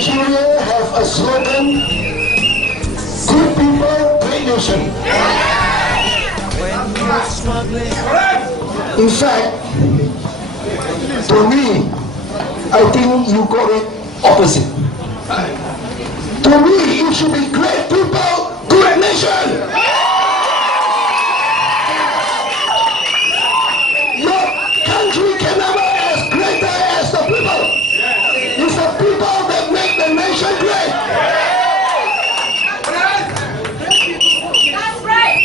Nigeria have a slogan, good people, great nation. In fact, to me, I think you got it opposite. To me, it should be great people, great nation. Your country can never be as greater as the people. It's the people that make the nation great. That's right.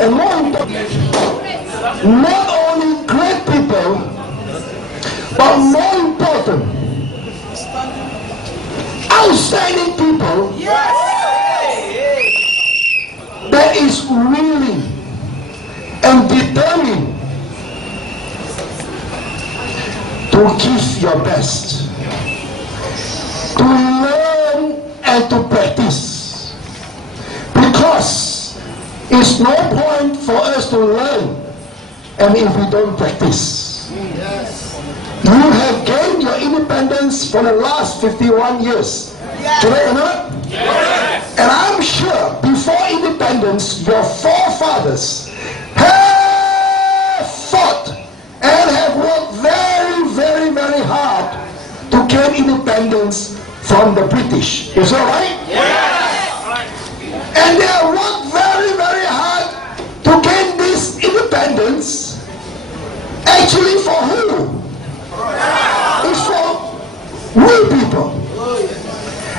And more important, not only great people, but more important, outstanding people that is willing and determined to give your best, to learn and to practice. Because it's no point for us to learn and if we don't practice. You have gained your independence for the last 51 years. Correct or not? Yes. And I'm sure before independence, your forefathers have fought and have worked very, very, very hard to gain independence from the British. Is that right? Yes. And they have worked very, very hard to gain this independence. Actually, for who? It's for we people.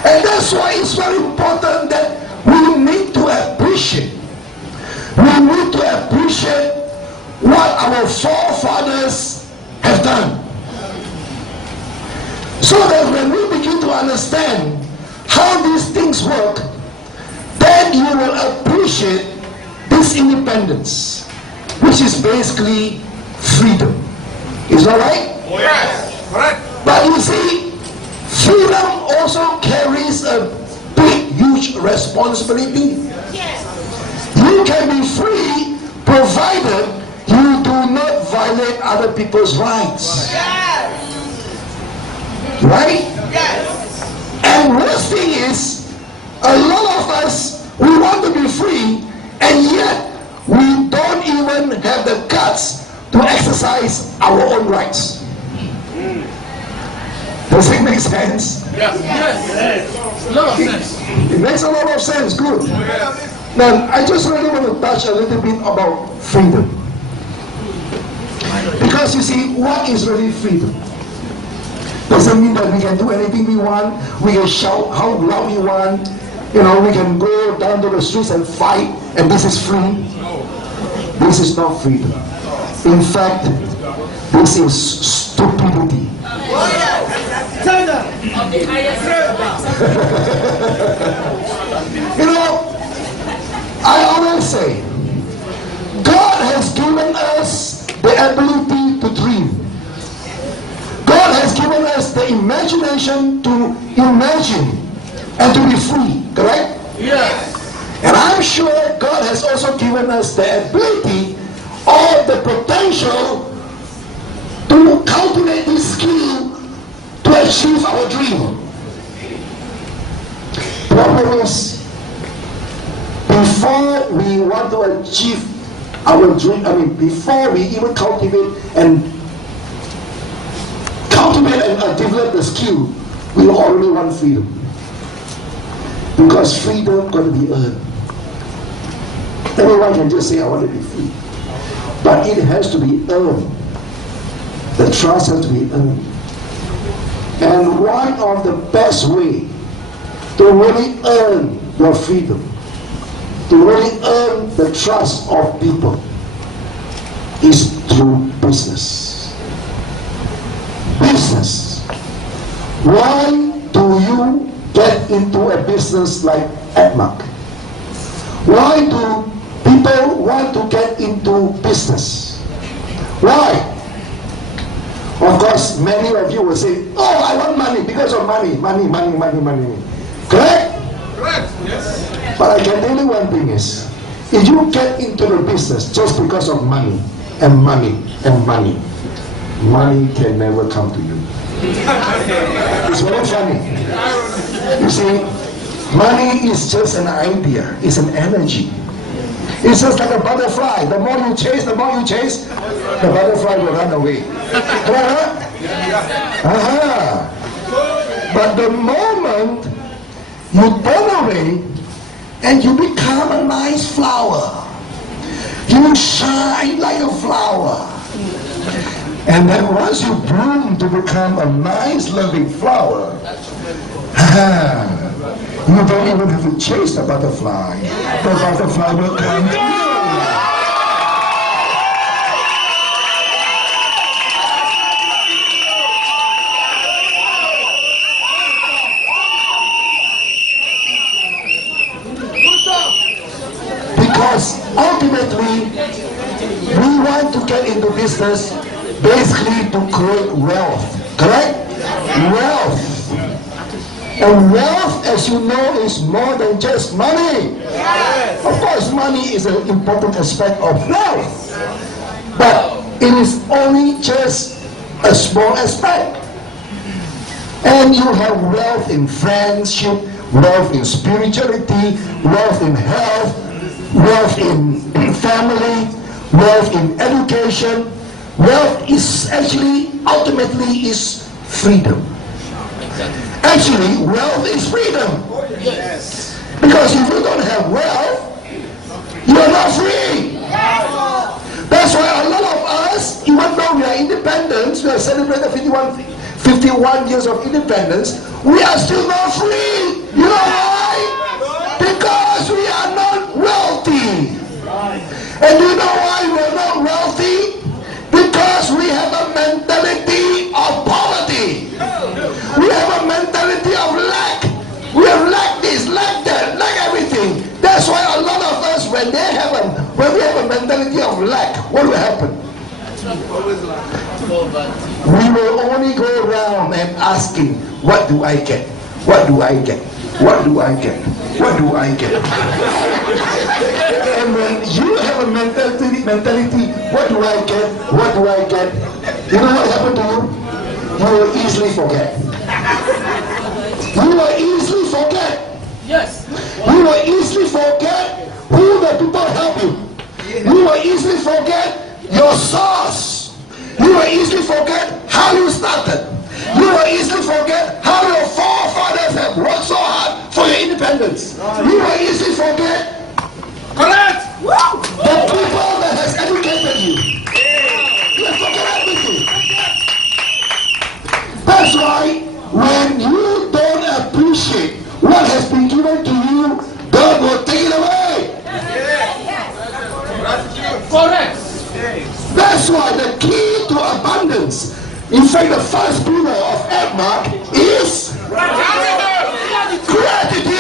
And that's why it's very important that we need to appreciate. We need to appreciate what our forefathers have done. So that when we begin to understand how these things work, then you will appreciate this independence, which is basically freedom. Is that right? Oh, yes. Correct. But you see, freedom also carries a big, huge responsibility. Yes. You can be free provided you do not violate other people's rights. Yes. Right? Yes. And worst thing is, a lot of us, we want to be free, and yet we don't even have the guts to exercise our own rights. Does it make sense? Yes. Yes. A lot of sense. It makes a lot of sense. Good. Now, I just really want to touch a little bit about freedom. Because you see, what is really freedom? Doesn't mean that we can do anything we want, we can shout how loud we want, we can go down to the streets and fight, and this is free. This is not freedom. In fact, this is stupidity. I always say, God has given us the ability to dream. God has given us the imagination to imagine and to be free, correct? Yes. And I'm sure God has also given us the ability or the potential to cultivate this skill to achieve our dream. Problem is, before we want to achieve our dream, before we even cultivate and develop the skill, we already want freedom. Because freedom got to be earned. Everyone can just say, I want to be free. But it has to be earned. The trust has to be earned. And one of the best way to really earn your freedom, to really earn the trust of people, is through business. Business. Why do you get into a business like Edmark? Why do people want to get into business? Why? Of course, many of you will say, oh, I want money because of money. Correct? Correct. Yes. But I can tell you one thing is, if you get into the business just because of money and money and money, money can never come to you. It's very funny. You see, money is just an idea. It's an energy. It's just like a butterfly. The more you chase, the butterfly will run away. But the moment you turn away and you become a nice flower, you shine like a flower. And then once you bloom to become a nice loving flower, you don't even have to chase the butterfly. The butterfly will come to you. Because ultimately, we want to get into business basically to create wealth. Correct? Wealth. And wealth, as you know, is more than just money. Yes. Of course, money is an important aspect of wealth. But it is only just a small aspect. And you have wealth in friendship, wealth in spirituality, wealth in health, wealth in family, wealth in education. Wealth is actually, ultimately, is freedom. Actually, wealth is freedom. Yes. Because if you don't have wealth, you are not free. That's why a lot of us, even though we are independent, we are celebrating 51 years of independence, we are still not free. You know why? Because we are not wealthy. And do you know why we are not wealthy? Because we have a mentality of poverty. We have a mentality of lack. We have lack this, lack that, lack everything. That's why a lot of us, when we have a mentality of lack, what will happen? We will only go around and asking, what do I get? What do I get? What do I get? What do I get? And when you have a mentality, what do I get? What do I get? You know what happened to you? You will easily forget. You will easily forget. Yes. You will easily forget who the people help you. You will easily forget your source. You will easily forget how you started. You will easily forget how your forefathers have worked so hard for your independence. You will easily forget Correct. the people that has educated you. You will forget everything. That's why when you don't appreciate what has been given to you, God will take it away. Correct. That's why the key to abundance, in fact the first pillar of Edmark is gratitude.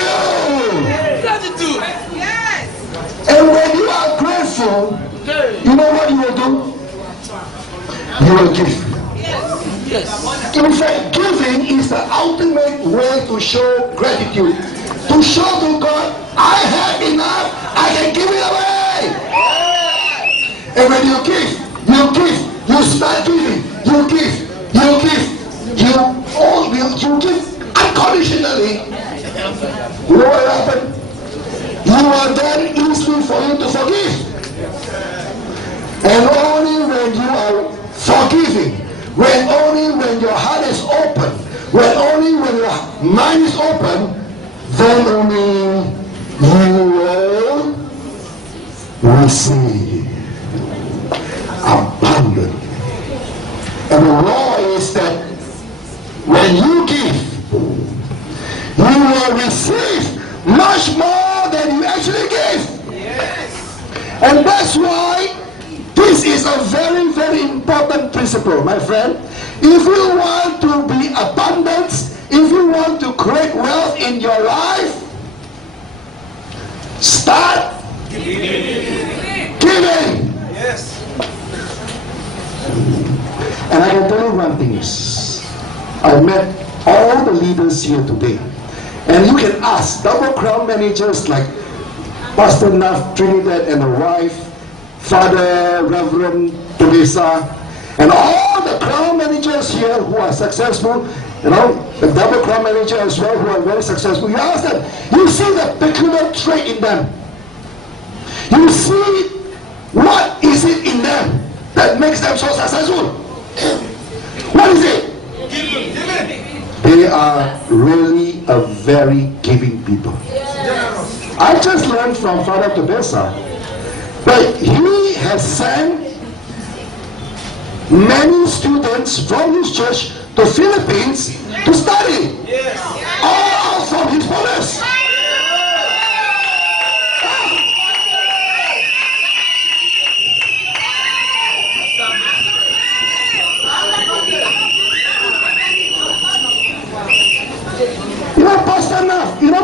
Gratitude. And when you are grateful, you know what you will do? You will give. Yes. In fact, giving is the ultimate way to show gratitude. To show to God, I have enough, I can give it away. And when you give, you start giving, you give unconditionally. You know what happened? You are then easy for you to forgive. And only when you are forgiving, only when your heart is open, only when your mind is open, then only you will receive abundant. And the law is that when you give, you will receive much more than you actually give. Yes. And that's why this is a very, very important principle, my friend. If you want to be abundant, if you want to create wealth in your life, start giving. Yes. And I can tell you one thing is, I met all the leaders here today. And you can ask double crown managers like Pastor Naf Trinidad and her wife, Father Reverend Teresa, And all the crown managers here who are successful, the double crown manager as well who are very successful, you ask them, you see the peculiar trait in them. You see what is it in them that makes them so successful. What is it? They are really a very giving people. I just learned from Father Teresa that he has sent many students from his church to Philippines to study. All from his brothers.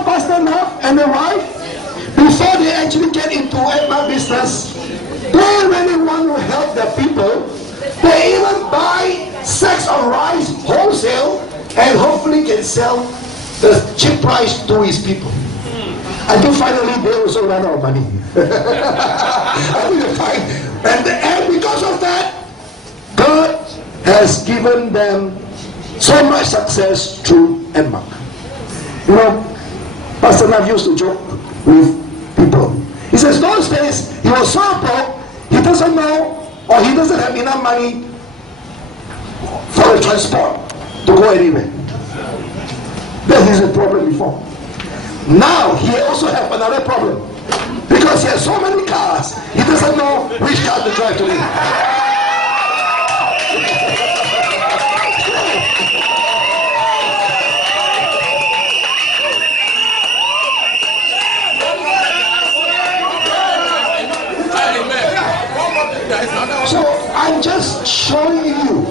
Pastor Nav and the wife, before they actually get into Edmark business, they really want to help the people. They even buy sacks of rice wholesale and hopefully can sell the cheap price to his people. Until finally they also run out of money. And because of that, God has given them so much success through Edmark. Pastor Nav used to joke with people. He says, those days, he was so broke, he doesn't know, or he doesn't have enough money for the transport to go anywhere. That is a problem before. Now, he also has another problem. Because he has so many cars, he doesn't know which car to drive today. So I'm just showing you.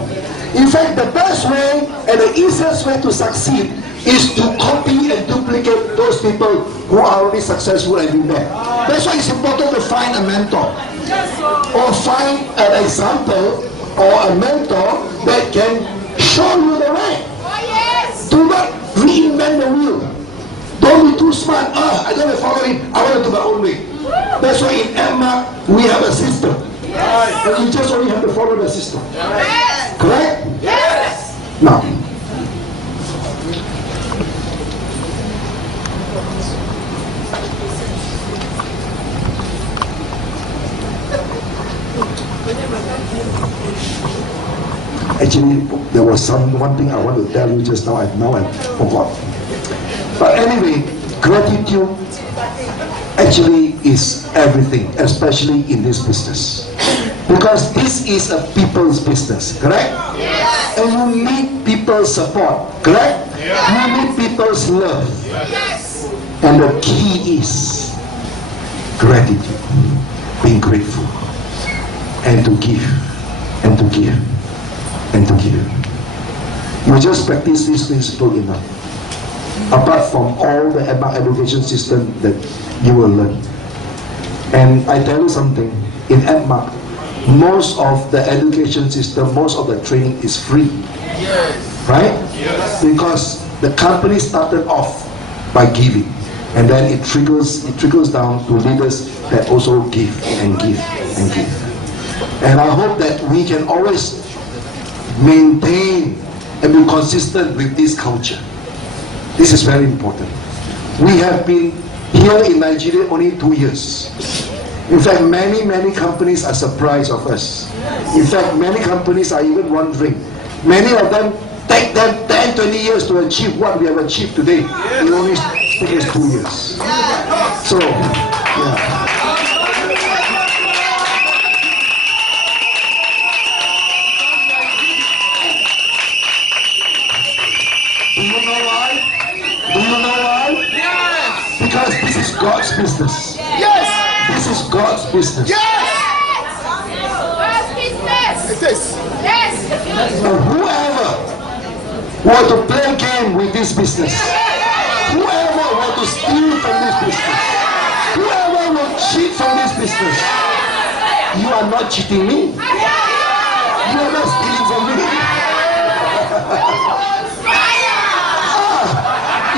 In fact, the best way and the easiest way to succeed is to copy and duplicate those people who are already successful and do that. That's why it's important to find a mentor or find an example or a mentor that can show you the way. Do not reinvent the wheel. Don't be too smart. I don't follow it. I want to do my own way. That's why in Edmark we have a system. And you just only have to follow the system. Correct? Yes. Now, actually, there was one thing I want to tell you just now. I forgot. But anyway, gratitude actually is everything, especially in this business. Because this is a people's business, correct? Yes. And you need people's support, correct? Yes. You need people's love. Yes. And the key is gratitude, being grateful, and to give, and to give, and to give. You just practice this principle enough. Apart from all the education system that you will learn. And I tell you something, in Edmark, most of the education system, most of the training is free. Yes. Right? Yes. Because the company started off by giving. And then it trickles down to leaders that also give and give and give. And I hope that we can always maintain and be consistent with this culture. This is very important. We have been here in Nigeria only 2 years. In fact, many companies are surprised of us. In fact, many companies are even wondering. Many of them take them 10, 20 years to achieve what we have achieved today. It only takes us 2 years. So, yeah. Do you know why? Do you know why? Yes. Because this is God's business. Yes. This is God's business. Yes. God's business. It is. Yes. And whoever want to play game with this business, whoever want to steal from this business, whoever will cheat from this business, you are not cheating me. You are not stealing from me.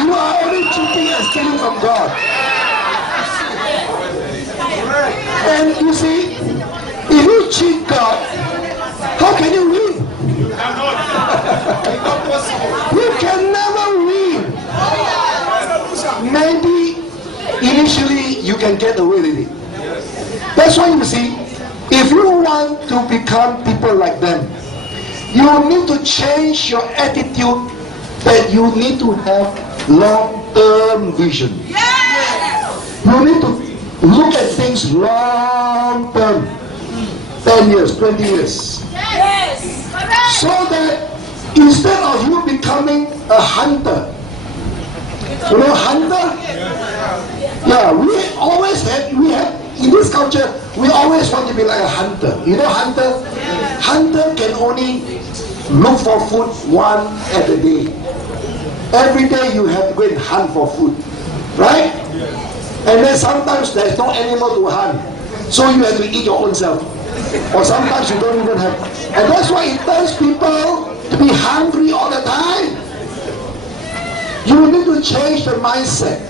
You are only cheating and stealing from God. And you see, if you cheat God, how can you initially you can get away with it. That's why you see, if you want to become people like them, you need to change your attitude that you need to have long-term vision. You need to look at things long-term, 10 years, 20 years. So that instead of you becoming a hunter, you know, hunter? Yeah, we have, in this culture, we always want to be like a hunter. You know hunter? Hunter can only look for food one at a day. Every day you have to go and hunt for food. Right? And then sometimes there's no animal to hunt. So you have to eat your own self. Or sometimes you don't even have. And that's why it turns people to be hungry all the time. You need to change the mindset.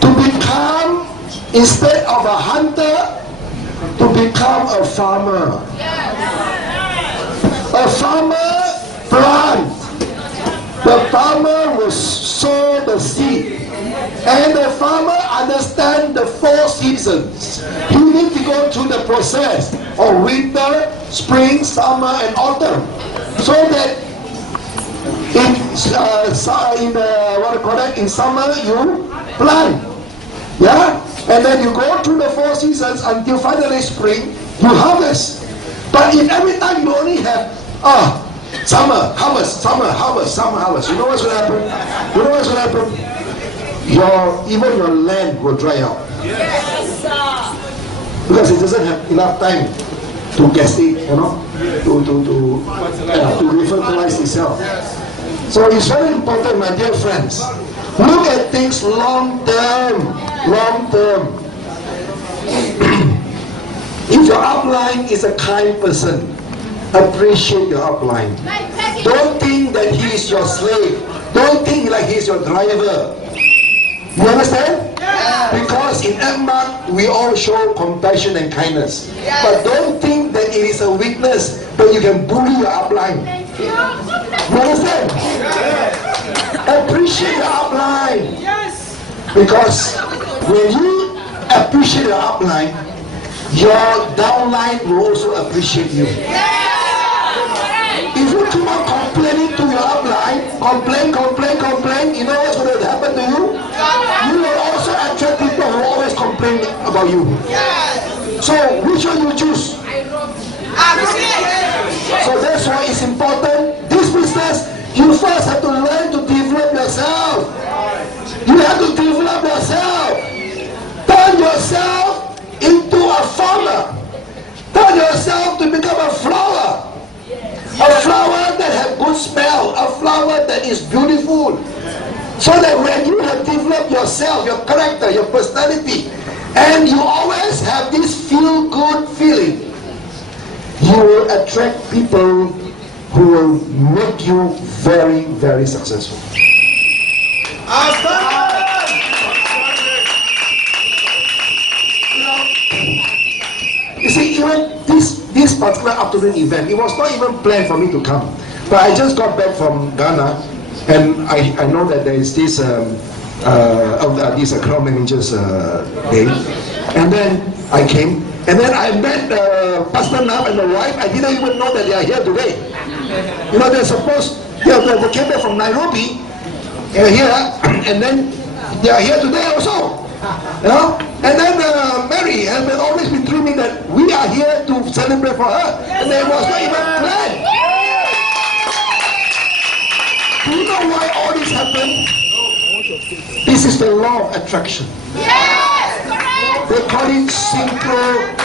To become, instead of a hunter, to become a farmer. A farmer plants. The farmer will sow the seed. And the farmer understands the 4 seasons. He needs to go through the process of winter, spring, summer, and autumn. So that in summer you plant. Yeah? And then you go through the 4 seasons until finally spring, you harvest. But if every time you only have, summer, harvest, summer, harvest, summer, harvest, you know what's going to happen? You know what's going to happen? Even your land will dry out. Because it doesn't have enough time to gestate, you know, to refertilize itself. So it's very important, my dear friends. Look at things long term. Long term. If your upline is a kind person, appreciate your upline. Don't think that he is your slave. Don't think like he is your driver. You understand? Because in Edmark, we all show compassion and kindness. But don't think that it is a weakness that you can bully your upline. You understand? Appreciate your upline. Because when you appreciate your upline, your downline will also appreciate you. If you keep on complaining to your upline, complain, you know what's going to happen to you? You will also attract people who always complain about you. So, which one you choose? So that's why it's important. This business, you first have to learn to develop yourself. You have to develop yourself. Turn yourself into a farmer. Turn yourself to become a flower. A flower that has good smell. A flower that is beautiful. So that when you have developed yourself, your character, your personality, and you always have this feel-good feeling, you will attract people who will make you very, very successful. You see, even this particular afternoon event, it was not even planned for me to come. But I just got back from Ghana, and I know that there is this account managers day, and then I came, and then I met Pastor Nam and the wife. I didn't even know that they are here today. You know, they're supposed, they came back from Nairobi, here, and then they are here today also. You know? And then Mary has always been dreaming that we are here to celebrate for her, and it was not even planned. Do you know why all this happened? This is the law of attraction. They call it synchronicity.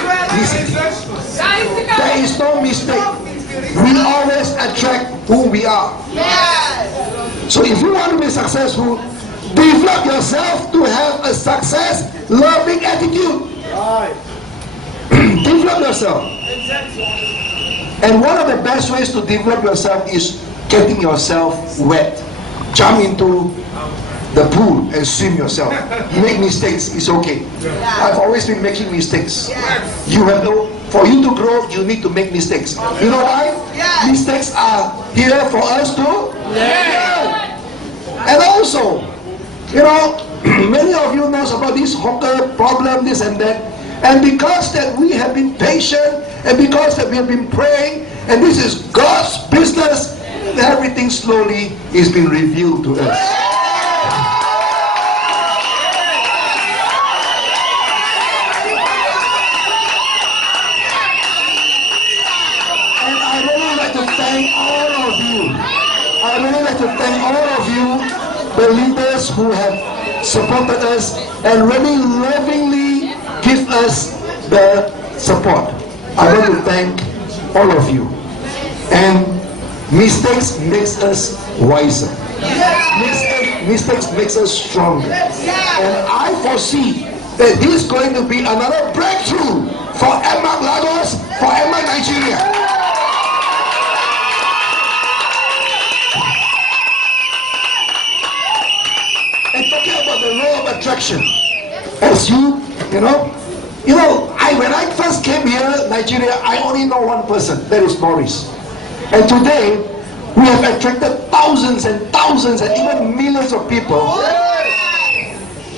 There is no mistake. We always attract who we are. So if you want to be successful, develop yourself to have a success-loving attitude. Develop yourself. And one of the best ways to develop yourself is getting yourself wet. Jump into the pool and swim yourself. You make mistakes, it's okay. I've always been making mistakes. For you to grow, you need to make mistakes. You know why? Mistakes are here for us to learn. And also, you know, many of you knows about this hawker problem, this and that. And because that we have been patient, and because that we have been praying, and this is God's business, everything slowly is being revealed to us. And I really like to thank all of you. I really like to thank all of you, the leaders who have supported us and really lovingly give us the support. I want to thank all of you. And mistakes makes us wiser. Mistakes makes us stronger. And I foresee that this is going to be another breakthrough for Edmark Lagos, for Edmark Nigeria. And talking about the law of attraction, as when I first came here, Nigeria, I only know one person, that is Morris. And today, we have attracted thousands and thousands and even millions of people.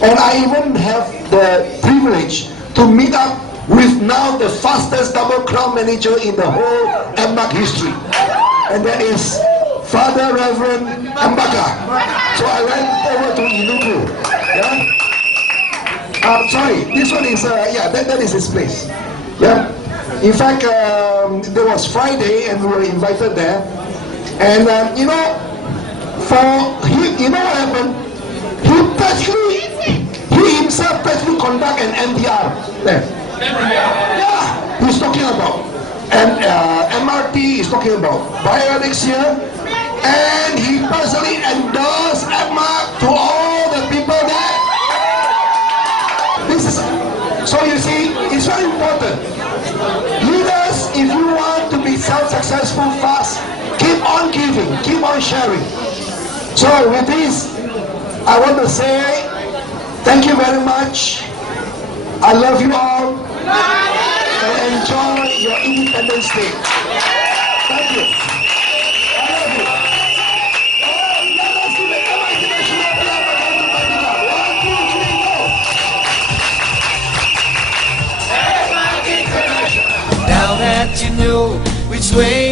And I even have the privilege to meet up with now the fastest double crown manager in the whole Edmark history. And that is Father Reverend Mbaka. So I went over to Inugu. Yeah? Sorry, this one is, that is his place. Yeah. In fact, there was Friday and we were invited there. And what happened? He himself practically conduct an MDR there. Yeah, he's talking about MRT, he's talking about biotics here. And he personally endorsed Edmark to all the people there. So you see, it's very important. Leaders, if you want to be self-successful fast, keep on giving, keep on sharing. So with this, I want to say thank you very much. I love you all. And enjoy your Independence Day. Thank you. I love you. Let us do the international plan. One, two, three, go. Now that you know which way